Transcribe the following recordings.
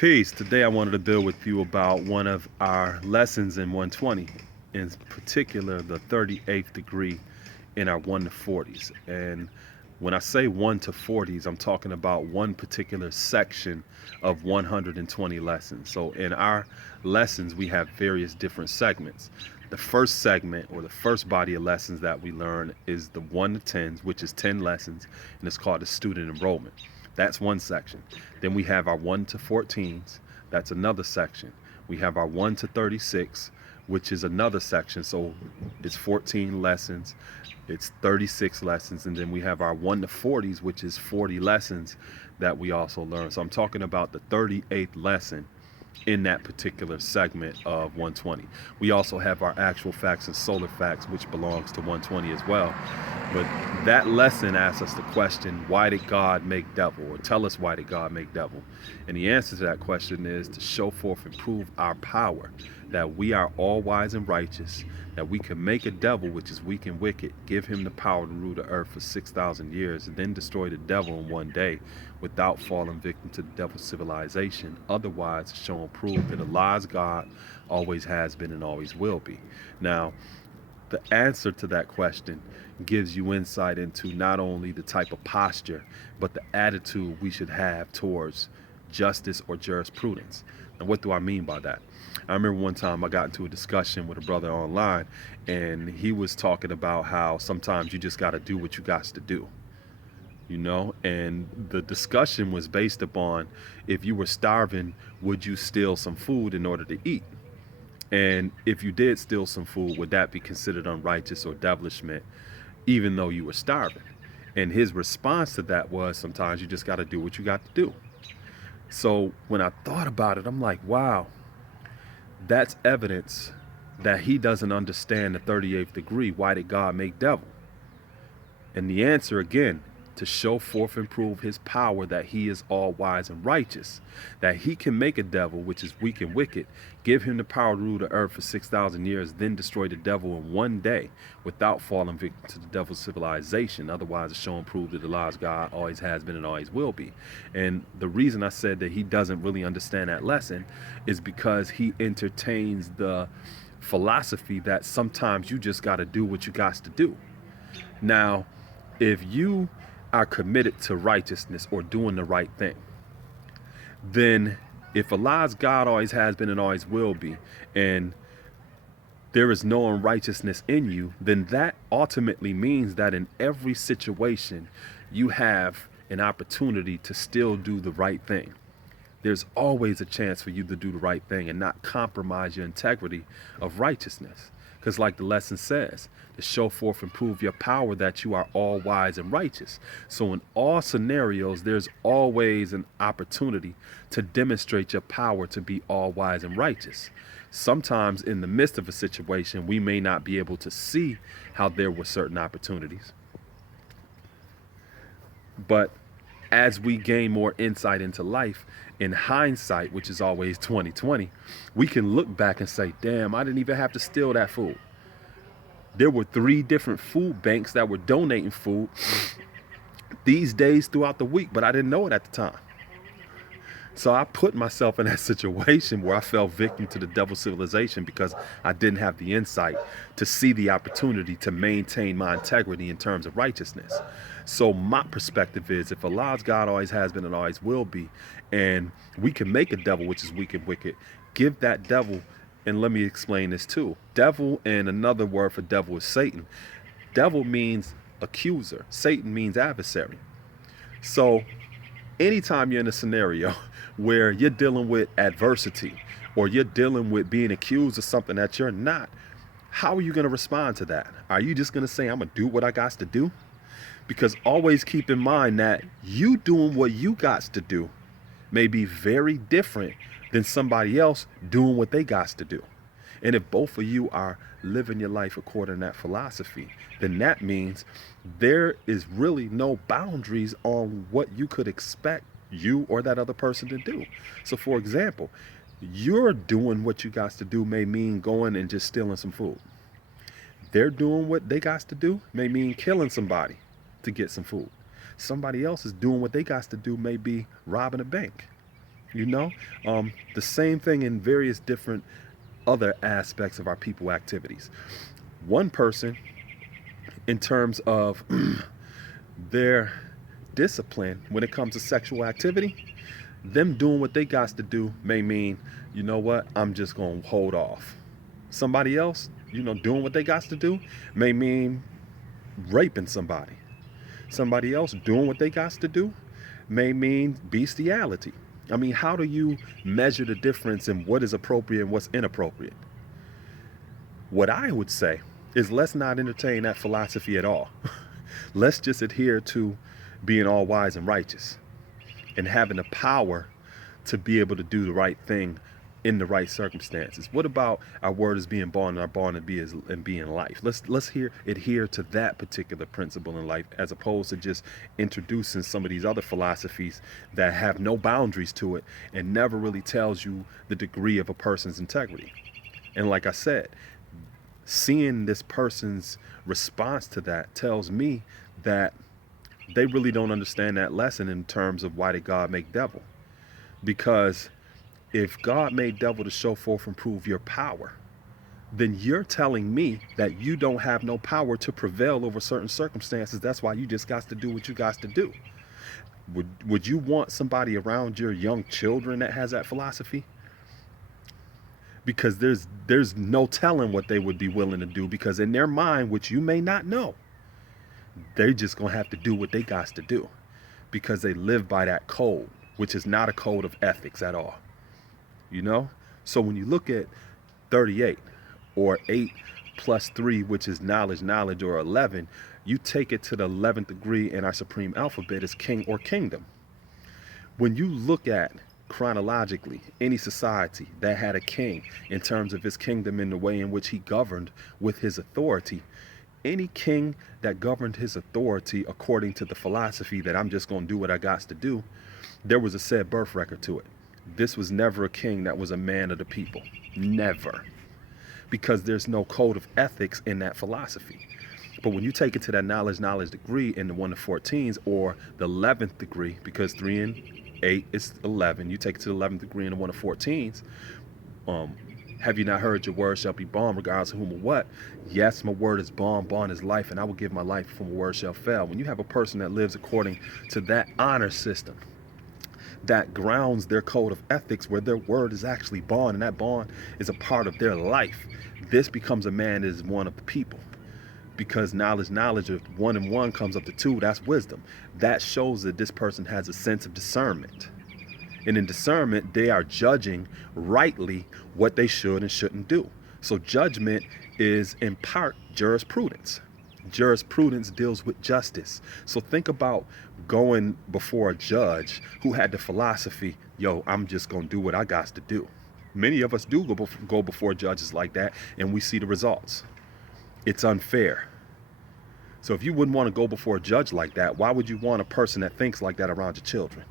Peace. Today I wanted to deal with you about one of our lessons in 120, in particular the 38th degree in our 1 to 40s. And when I say 1 to 40s, I'm talking about one particular section of 120 lessons. So in our lessons, we have various different segments. The first segment or the first body of lessons that we learn is the 1 to 10s, which is 10 lessons, and it's called the student enrollment. That's one section. Then we have our 1 to 14s. That's another section. We have our 1 to 36, which is another section. So it's 14 lessons, it's 36 lessons. And then we have our 1 to 40s, which is 40 lessons that we also learn. So I'm talking about the 38th lesson in that particular segment of 120. We also have our actual facts and solar facts, which belongs to 120 as well. But that lesson asks us the question, why did God make devil? Or tell us, why did God make devil? And the answer to that question is to show forth and prove our power, that we are all wise and righteous, that we can make a devil, which is weak and wicked, give him the power to rule the earth for 6,000 years, and then destroy the devil in one day without falling victim to the devil's civilization. Otherwise, show and prove that Allah's God always has been and always will be. Now, the answer to that question gives you insight into not only the type of posture, but the attitude we should have towards justice or jurisprudence. And what do I mean by that? I remember one time I got into a discussion with a brother online, and he was talking about how sometimes you just got to do what you got to do. And the discussion was based upon, if you were starving, would you steal some food in order to eat? And if you did steal some food, would that be considered unrighteous or devilishment, even though you were starving? And his response to that was, sometimes you just got to do what you got to do. So when I thought about it, I'm like, wow, that's evidence that he doesn't understand the 38th degree. Why did God make devil? And the answer, again, to show forth and prove his power, that he is all wise and righteous, that he can make a devil, which is weak and wicked, give him the power to rule the earth for 6,000 years, then destroy the devil in one day without falling victim to the devil's civilization. Otherwise, it's show and prove that Allah's God always has been and always will be. And the reason I said that he doesn't really understand that lesson is because he entertains the philosophy that sometimes you just got to do what you got to do. Now, if you are committed to righteousness or doing the right thing, then if Allah's God always has been and always will be, and there is no unrighteousness in you, then that ultimately means that in every situation you have an opportunity to still do the right thing. There's always a chance for you to do the right thing and not compromise your integrity of righteousness. Because like the lesson says, to show forth and prove your power, that you are all wise and righteous. So in all scenarios, there's always an opportunity to demonstrate your power to be all wise and righteous. Sometimes in the midst of a situation, we may not be able to see how there were certain opportunities. But as we gain more insight into life, in hindsight, which is always 2020, we can look back and say, damn, I didn't even have to steal that food. There were 3 different food banks that were donating food these days throughout the week, but I didn't know it at the time. So I put myself in that situation where I fell victim to the devil's civilization because I didn't have the insight to see the opportunity to maintain my integrity in terms of righteousness. So my perspective is, if Allah's God always has been and always will be, and we can make a devil, which is weak and wicked, give that devil, and let me explain this too. Devil, and another word for devil is Satan. Devil means accuser. Satan means adversary. So anytime you're in a scenario where you're dealing with adversity, or you're dealing with being accused of something that you're not, how are you going to respond to that? Are you just going to say, I'm going to do what I got to do? Because always keep in mind that you doing what you got to do may be very different than somebody else doing what they got to do. And if both of you are living your life according to that philosophy, then that means there is really no boundaries on what you could expect you or that other person to do. So for example, you're doing what you got to do may mean going and just stealing some food. They're doing what they got to do may mean killing somebody to get some food. Somebody else is doing what they got to do may be robbing a bank. You know, the same thing in various different other aspects of our people activities. One person, in terms of their discipline when it comes to sexual activity, them doing what they got to do may mean, you know what, I'm just going to hold off. Somebody else, doing what they got to do may mean raping somebody. Somebody else doing what they got to do may mean bestiality. I mean, how do you measure the difference in what is appropriate and what's inappropriate? What I would say is let's not entertain that philosophy at all. Let's just adhere to being all wise and righteous and having the power to be able to do the right thing in the right circumstances. What about our word is being born and our born and being life? Let's adhere to that particular principle in life, as opposed to just introducing some of these other philosophies that have no boundaries to it and never really tells you the degree of a person's integrity. And like I said, seeing this person's response to that tells me that they really don't understand that lesson in terms of why did God make devil. Because if God made devil to show forth and prove your power, then you're telling me that you don't have no power to prevail over certain circumstances. That's why you just got to do what you got to do. Would you want somebody around your young children that has that philosophy? Because there's no telling what they would be willing to do, because in their mind, which you may not know, they're just gonna have to do what they got to do because they live by that code, which is not a code of ethics at all. So when you look at 38 or 8 plus 3, which is knowledge, or 11, you take it to the 11th degree in our supreme alphabet is king or kingdom. When you look at chronologically any society that had a king in terms of his kingdom and the way in which he governed with his authority, any king that governed his authority according to the philosophy that I'm just going to do what I got to do, there was a said birth record to it. This was never a king that was a man of the people. Never. Because there's no code of ethics in that philosophy. But when you take it to that knowledge degree in the 1 to 14s, or the 11th degree, because 3 and 8 is 11, you take it to the 11th degree in the 1 to 14s, have you not heard your word shall be bond regardless of whom or what? Yes, my word is bond is life, and I will give my life for my word shall fail. When you have a person that lives according to that honor system, that grounds their code of ethics, where their word is actually bond, and that bond is a part of their life, this becomes a man that is one of the people. Because knowledge of 1 and 1 comes up to 2, that's wisdom. That shows that this person has a sense of discernment. And in discernment, they are judging rightly what they should and shouldn't do. So judgment is in part jurisprudence. Jurisprudence deals with justice. So think about going before a judge who had the philosophy, yo, I'm just going to do what I got to do. Many of us do go before judges like that, and we see the results. It's unfair. So if you wouldn't want to go before a judge like that, why would you want a person that thinks like that around your children?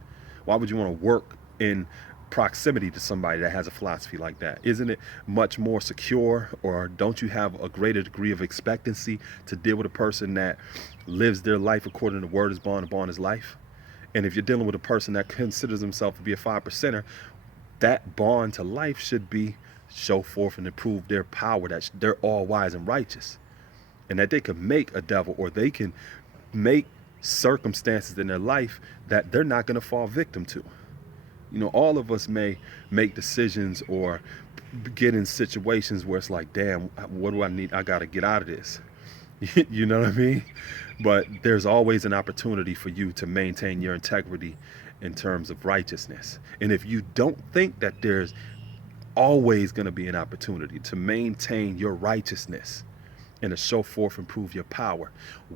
Why would you want to work in proximity to somebody that has a philosophy like that? Isn't it much more secure, or don't you have a greater degree of expectancy to deal with a person that lives their life according to word is bond and bond is life? And if you're dealing with a person that considers himself to be a 5%er, that bond to life should be show forth and improve their power, that they're all wise and righteous, and that they can make a devil, or they can make circumstances in their life that they're not going to fall victim to. All of us may make decisions or get in situations where it's like, damn, what do I need? I got to get out of this. You know what I mean? But there's always an opportunity for you to maintain your integrity in terms of righteousness. And if you don't think that there's always going to be an opportunity to maintain your righteousness and to show forth and prove your power,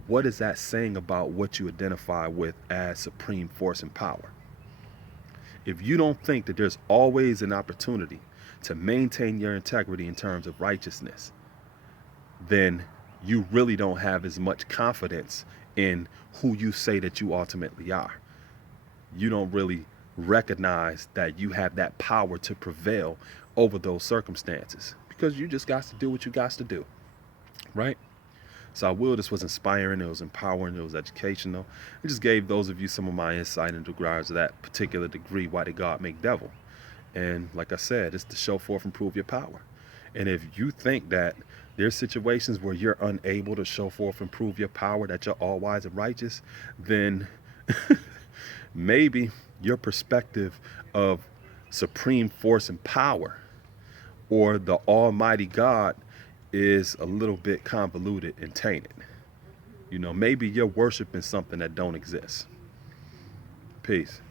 what is that saying about what you identify with as supreme force and power? If you don't think that there's always an opportunity to maintain your integrity in terms of righteousness, then you really don't have as much confidence in who you say that you ultimately are. You don't really recognize that you have that power to prevail over those circumstances, because you just got to do what you got to do, right? So I will, this was inspiring, it was empowering, it was educational. It just gave those of you some of my insight into regards to that particular degree. Why did God make devil? And like I said, it's to show forth and prove your power. And if you think that there's situations where you're unable to show forth and prove your power, that you're all wise and righteous, then maybe your perspective of supreme force and power or the Almighty God is a little bit convoluted and tainted. Maybe you're worshiping something that don't exist. Peace.